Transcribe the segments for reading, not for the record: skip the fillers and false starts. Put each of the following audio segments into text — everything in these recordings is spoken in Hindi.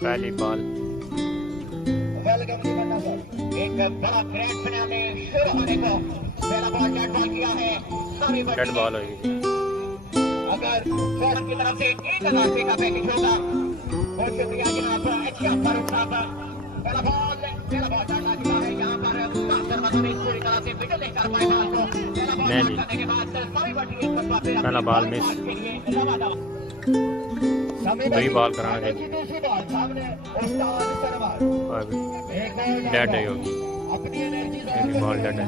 पहली बॉल एक बड़ा ग्रैंड फिनाले शुरू होने को पहला बॉल डेड बॉल किया है डेड बॉल होगी। अगर फौरन की तरफ से 1000 रुपये का पैकेज होगा। बहुत शुक्रिया जनाब अच्छा फारूक साहब। पहला बॉल डाला चुका है यहाँ पर पूरी तरह से फिट नहीं कर पाए बॉल को। करने के बाद पहला बॉल मिस, वही बॉल कराना चाहिए। डेड होगी, बॉल डेड है।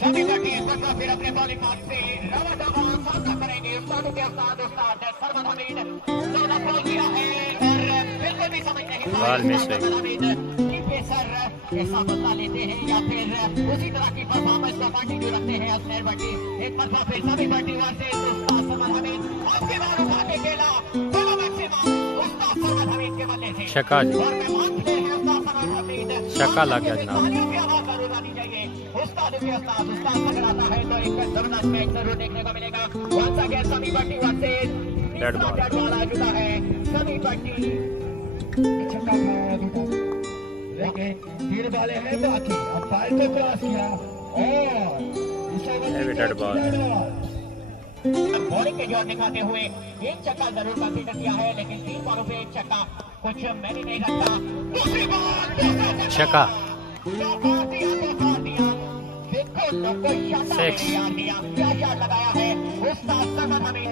सभी बटी फिर अपने बॉलिंग मार्क से सामना करेंगे। उस्तादों के उस्ताद सरमद हमीद ज्यादा बॉल किया है और बिल्कुल भी समझ नहीं बॉल मिस है। सर ऐसा बदला लेते हैं या फिर उसी तरह की परफॉर्मेंस को कंटिन्यू रखते हैं। असनैर बटी एक मरतबा फिर सभी बटी वर्सेस उस्ताद सरमद हमीद। आपके बार उठा के खेला दोनों मैक्सिमम उस्ताद सरमद हमीद के बल्ले से शक्का और मेहमान थे उस्ताद सरमद हमीद। शक्का लग गया जनाब। उस्ताद पकड़ आता है तो एक जबरदस्त मैच जरूर देखने को मिलेगा। वंस अगेन सभी बट्टी वर्सेस डेड बॉल आ चुका है। सभी बट्टी छक्का खाया बेटा, लेकिन 3 बॉलें हैं बाकी। अंपायर को क्रॉस किया और डेड बॉल बॉलिंग के जोर दिखाते हुए एक छक्का जरूर कंसीडर किया है, लेकिन 3 बॉलों पे एक छक्का कुछ मैंने नहीं रखा। दूसरी बॉल छक्का 6 लगाया है उस्ताद सरमद हमीद।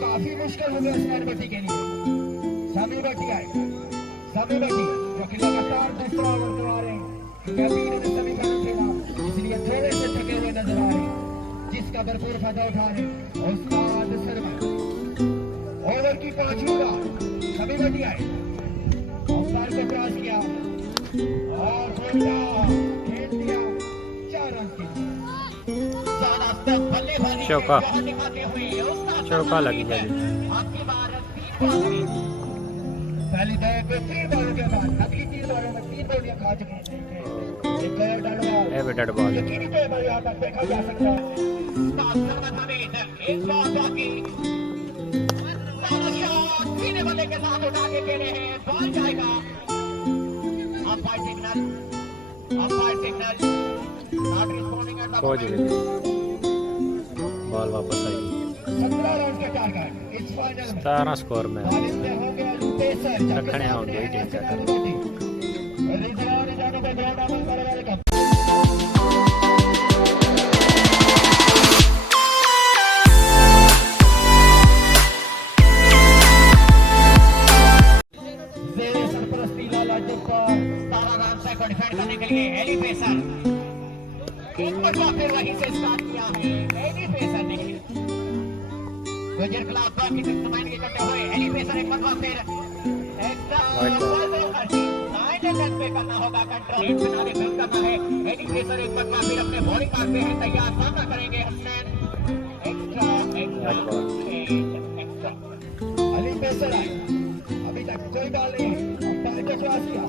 काफी मुश्किल हो गया असनैर बटी के लिए। समी बटी आए, समी बटी जो कि लगातार दूसरा ओवर करवा रहे हैं। कैप्टन ने सभी का खेला इसलिए थोड़े से थके हुए नजर आ रहे हैं, जिसका भरपूर फायदा उठा रहे उस्ताद सरमद। ओवर की 5वीं बार समी बटी आए, अंपायर को क्रॉस किया और खेल दिया 4 रन के। चौका चौका लगी जाएगी। पहली 3 बॉलों के बाद अगली 3 बॉलों में 3 बॉलियां खा चुके हैं। डेड बॉल यहाँ पर देखा जा सकता है। एक बॉल बाकी सीने वाले के साथ उठा के खेले हैं। बॉल जाएगा। अंपायर सिग्नल खोज बॉल वापस आएगी। 17 स्कोर में रखने होंगे टीम का। सरपरस्ती लाला जुप्पा 17 रन से डिफेंड करने के लिए एली पेसर एक मरतबा फिर वहीं से स्टार्ट किया है। एली पेसर ने गुजर क्लाब की नुमाइंदगी करते हुए एली पेसर एक मरतबा फिर एक्स्ट्रा रन पे करना होगा कंट्रोल फिनाले फिल्म करना है। एली पेसर एक मरतबा फिर अपने बॉलिंग कार्ड पे है तैयार, सामना करेंगे हसनैन। एक्स्ट्रा एली पेसर आए, अभी तक कोई बॉल नहीं, अंपायर को क्रॉस किया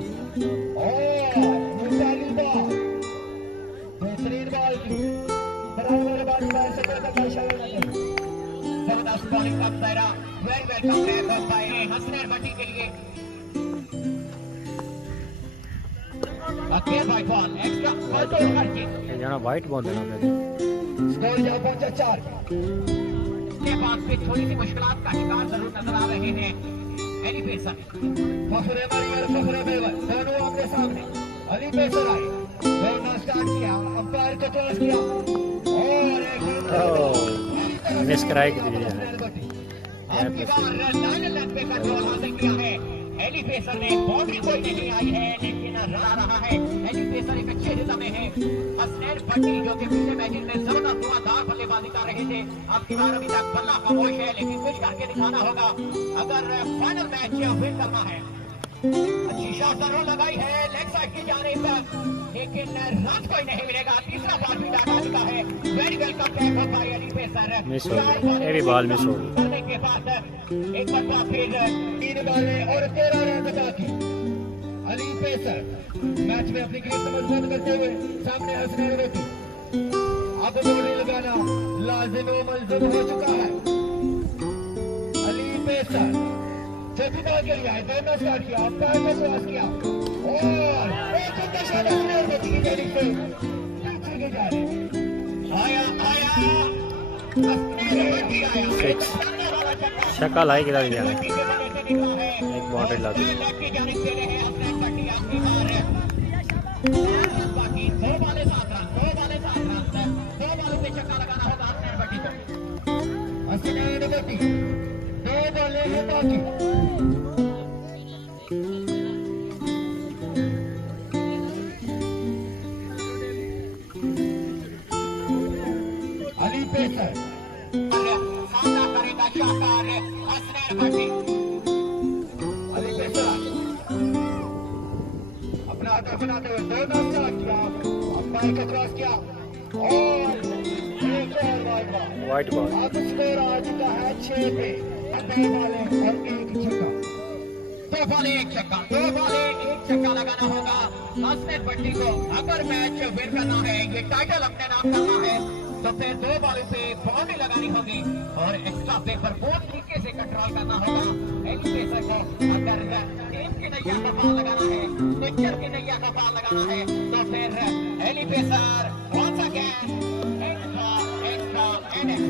और मुसाली बॉल बेहतरीन बॉल की जबरदस्त बॉलिंग का दायरा। Very welcome back umpire Hasnain बटी के लिए। बॉल एक्स्ट्रा वाइट बॉल देना स्कोर जहाँ पहुंचा 4 के बाद पे थोड़ी सी मुश्किलात का शिकार जरूर नजर आ रहे हैं एली पेसर। फखरे मरियर फखरे बेवर दोनों आमने सामने। अली पेसर आए, दौड़ना स्टार्ट किया, अंपायर को क्रॉस किया और मिस कराई की आपकी बार 9 रन पे कंट्रोल हासिल किया है। एली पेसर ने बाउंड्री कोई नहीं आई है, लेकिन रन आ रहा है। एली पेसर एक अच्छे रिदम में है। असनैर बटी जो कि पिछले मैचेस में जबरदस्त धुआंधार बल्लेबाजी कर रहे थे, आपकी बार अभी तक बल्ला खामोश है, लेकिन कुछ करके दिखाना होगा अगर फाइनल मैच विन करना है। अच्छी शॉट जरूर लगाई है लेग साइड की जानिब, लेकिन रन कोई नहीं मिलेगा। तीसरा बॉल भी डाटा चुका है। वेरी वेलकम बैक होगा एली पेसर। मिस हो गई, ये बॉल मिस हो गई। करने के बाद एक बार फिर 3 बॉलें और 13 रन बाकी। अली पेसर मैच में अपनी ग्रिप मजबूत करते हुए सामने हसनैन बटी। अब बॉलिंग लगाना लाजिम व मलज़ूम हो चुका है। पेसर चौथी बॉल के लिए आए, दौड़ना स्टार्ट किया, अंपायर को क्रॉस किया और एक चौका शॉट हसनैन बट्टी की गेंद पे पीछे के जा रहे आया हसनैन बट्टी आया छक्का लाए गिरा दिया एक बाउंड्री लगी। बाकी 2 बॉलें 7 रन, 2 बॉलें 7 रन, 2 बॉलों पे छक्का लगाना होगा हसनैन बट्टी को। हसनैन बट्टी 2 बॉलें हैं बाकी। अली पेसर सामना करेगा शाहकार हसनैन बट्टी। अली पेसर अपना आटा बनाते हुए दौड़ना स्टार्ट किया, अंपायर को क्रॉस किया और एक और वाइट बॉल। अब स्कोर आ चुका है 6 पे, 2 बॉलें और 1 छक्का। 2 बॉलें 1 छक्का, 2 बॉलें 1 छक्का लगाना होगा हसनैन बट्टी को। अगर मैच विन करना है, ये टाइटल अपने नाम करना है, तो फिर 2 बॉलों पे बाउंड्री लगानी होगी और एक्स्ट्रा पे भरपूर तरीके से कंट्रोल करना होगा एली पेसर को। अगर टीम की नैया को बॉल लगाना है, पिक्चर की नैया को बॉल लगाना है, तो फिर एली पेसर once again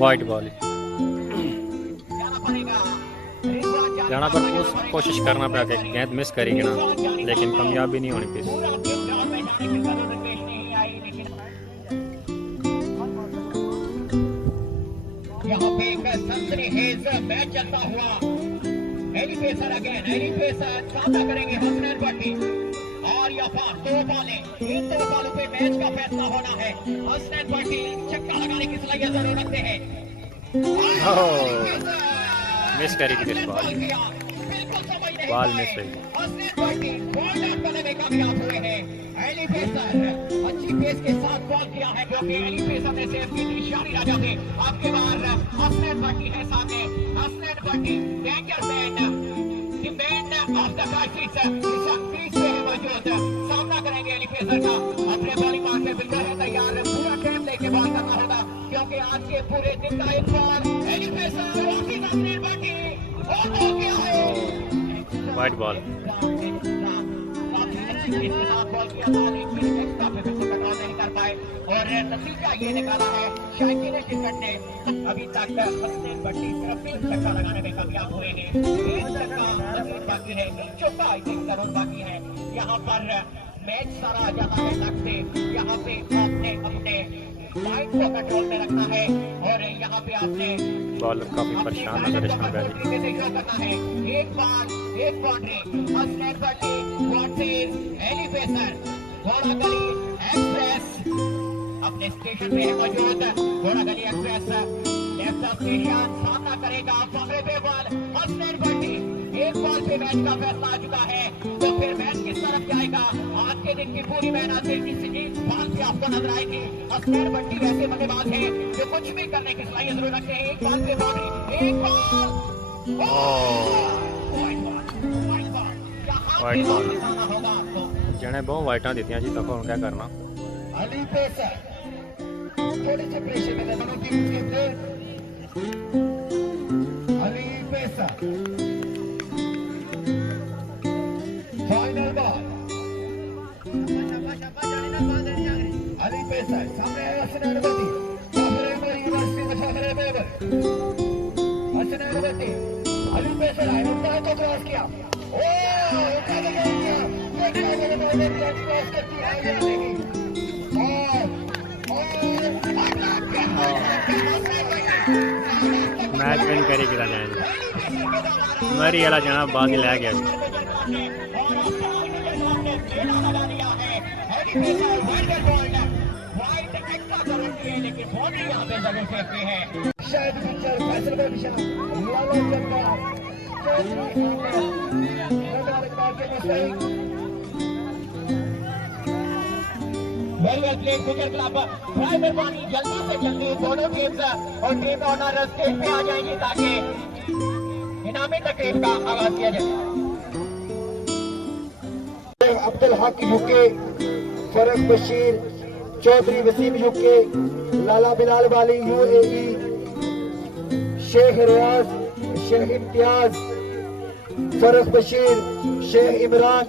वाइट बॉल जाना पड़ेगा। जाना पर कोशिश करना पड़ा कि गेंद मिस करेगी ना, लेकिन कामयाबी नहीं होनी पिच। पूरा टीम ग्राउंड में जाने की जरूरत पेश नहीं आई, लेकिन यहाँ पे एक सनसनीखेज मैच चलता हुआ। एली पेसर अगेन, एली पेसर सामना करेंगे हसनैन बट्टी और यहाँ 2 बॉलें, इन 2 बॉलों पे मैच का फैसला होना है। हसनैन बट्टी छक्का लगाने की सलाहियत जरूर रखते हैं। मिस करेगी फिर बॉल, बॉल मिस हुई। हसनैन बट्टी बॉल डॉट करने में कामयाब हुए हैं। एली पेसर अच्छी पेस के साथ बॉल किया है, क्योंकि एली पेसर ने सेव की थी शानी राजा से। आपके बार हसनैन बट्टी है सामने। Hasnain Bhatti danger man, the man of the crisis, crease पे है मौजूद। सामना करेंगे एली पेसर का। अपने बॉलिंग मार के बिल्कुल है तैयार, पूरा टाइम लेके बॉल करना होगा, क्योंकि आज के पूरे दिन का एक बॉल एली पेसर वापस हसनैन बट्टी और बॉल क्या है वाइट बॉल। इसके साथ बॉल किया था, लेकिन एक्स्ट्रा पे फिर से कंट्रोल नहीं कर पाए और नतीजा ये निकाला है शाकिर टिकट ने। अभी तक हसनैन बट्टी सिर्फ 3 छक्का लगाने में कामयाब हुए हैं। 1 छक्का मजीद बाकी है, 1 चौका आई थिंक जरूर बाकी है। यहाँ पर मैच सारा आ जाता है तक से। यहाँ पे आपने अपने माइंड को कंट्रोल में रखना है और यहाँ पे आपने बॉलर काफी परेशान नजर इसमें बैठे। करना है। एक बॉल, एक बाउंड्री। हसनैन बट्टी वर्सेस एली पेसर। घोड़ागली एक्सप्रेस अपने स्टेशन पे है मौजूद। घोड़ागली एक्सप्रेस लेफ्ट स्टेशन सामना करेगा फखरेबेवल हसनैन बट्टी। एक बॉल पे मैच का फैसला आ चुका है, तो फिर मैच किस तरफ जाएगा? आज के दिन की पूरी मेहनत इस एक बॉल से आपको नजर आएगी। हसनैन बट्टी वैसे बल्लेबाज है जो कुछ भी करने की सलाहियत जरूर रखते हैं। एक बॉल पे बाउंड्री, एक बॉल, वाइट बॉल। होगा आपको। जने बहुत वाइटा दी जी, तो क्या करना। अली पेसर थोड़े से प्रेशर में दोनों टीम के player. Ali pacer final ball. Ali pacer सामने है हसनैन बट्टी। यूनिवर्सिटी में फखरेबेवल हसनैन बट्टी। अली पेसर आए, उनका को क्रॉस किया। मैच विन करेगी जाएंगे। मरी वाला जाना बाजी लै गया जी। शायद पिक्चर फैसले में लाला क्रिकेट क्लब प्राइवेट पानी जल्दी से जल्दी दोनों टीम्स और टीम ऑनर स्टेज पे आ जाएंगी ताकि इनामी तकरीब का आगाज किया जाए। अब्दुल हक यूके, फरक बशीर चौधरी, वसीम यूके, लाला बिलाल वाली UAE, शेख रियाज शेख इम्तियाज, फरुख बशीर, शेख इमरान,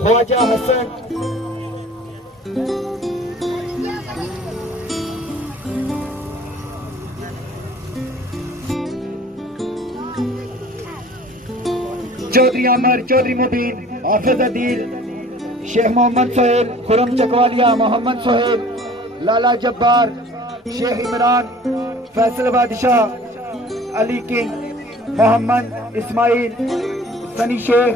ख्वाजा हसन, चौधरी अमर, चौधरी मुबीन, हाफिज अदील, शेख मोहम्मद सोहेल, खुरम चकवालिया, मोहम्मद सोहेल, लाला जब्बार, शेख इमरान, फैसल बादशाह, अली किंग, मोहम्मद इस्माइल, सनी शेख,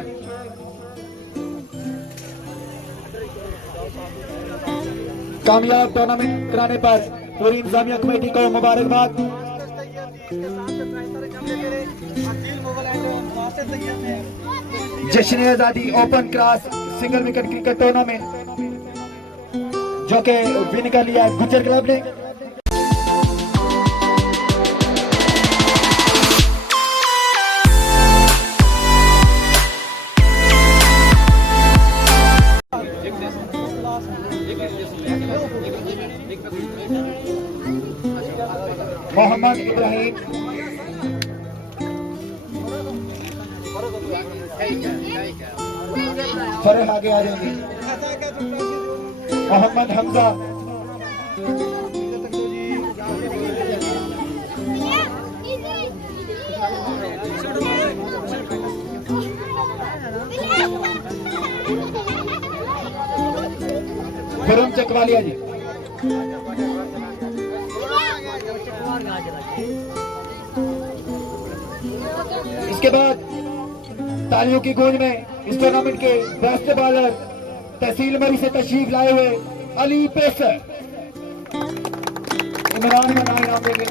कामयाब टूर्नामेंट कराने पर पूरी इंतजामिया कमेटी को मुबारकबाद। जश्न आजादी open class single wicket cricket tournament जो कि विन कर लिया गुज्जर क्लब ने। मोहम्मद इब्राहिम, फरह आगे आ जाएंगे। मोहम्मद हमजा, खुरम चकवालिया जी, इसके बाद तालियों की गूंज में इस टूर्नामेंट के बेस्ट बॉलर तहसील मरी से तशरीफ लाए हुए अली पेसर इमरान में इनाम देंगे।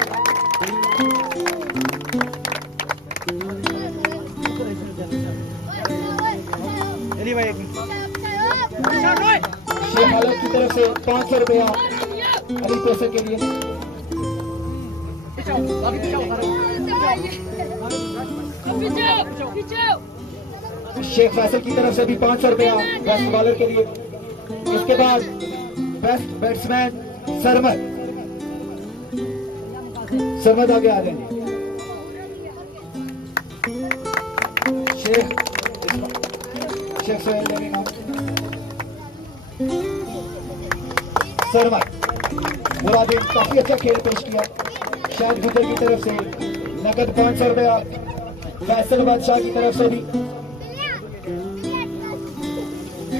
शेख हालत की तरफ से 500 रुपया अली पेसर के लिए। शेख फैसल की तरफ से भी 500 रुपया बेस्ट बॉलर के लिए। इसके बाद बेस्ट बैट्समैन सरमद आगे आ जाएंगे। शेख सोहेल लेने नाम सरमद मुराद काफी अच्छा खेल पेश किया। शायद गुजर की तरफ से नकद 500 रुपया, फैसल बादशाह की तरफ से भी।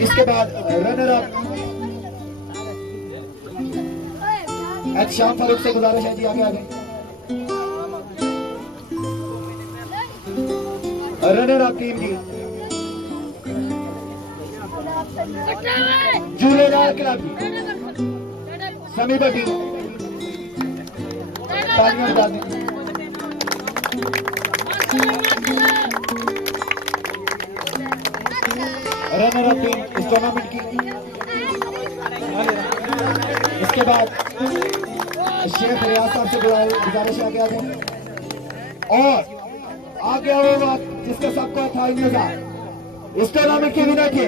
इसके बाद रनर अप शाम फारूक से गुजारिश है जी आगे आगे। रनर अप टीम जी झूलेलाल क्लब जी समी बटी तालियां बजा दें। रनर अप टीम इस टूर्नामेंट की। इसके बाद शेख रियाज साहब से गुजारिश आगे आ जाए और आगे वो जिसका सबको था इंतजार। इस टूर्नामेंट के विनर थे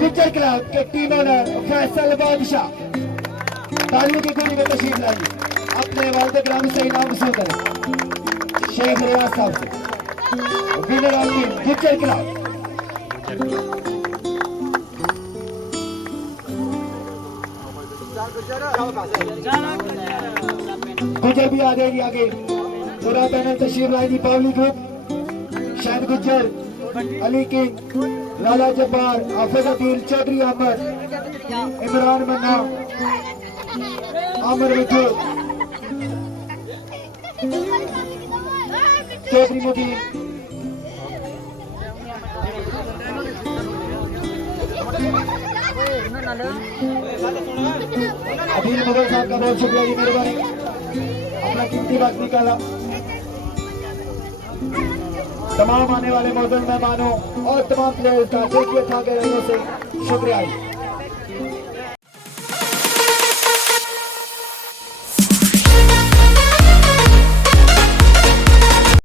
गुज्जर क्लब के टीम ओनर फैसल बादशाह। तालियों की गोली में तशरीफ लाइए, अपने वालिद ग्रामी से इनाम वसूल करें। शेख रियाज साहब से winner of team Gujjar club. Gujjar भी आ जाएगी आगे। पूरा पैनल तशरीफ लाएगी। पावली ग्रुप, शाहिद गुज्जर, अली किंग, लाला जब्बार, हाफिज अदील, चौधरी अहमद, इमरान मन्ना, आमिर मिठू, चौधरी मुबीन, अदील मुगल साहब का बहुत शुक्रिया जी, मेहरबानी अपना कीमती वक्त निकाला। तमाम आने वाले मौजूद मेहमानों और तमाम प्लेयर्स का दिल की था के रहने से शुक्रिया।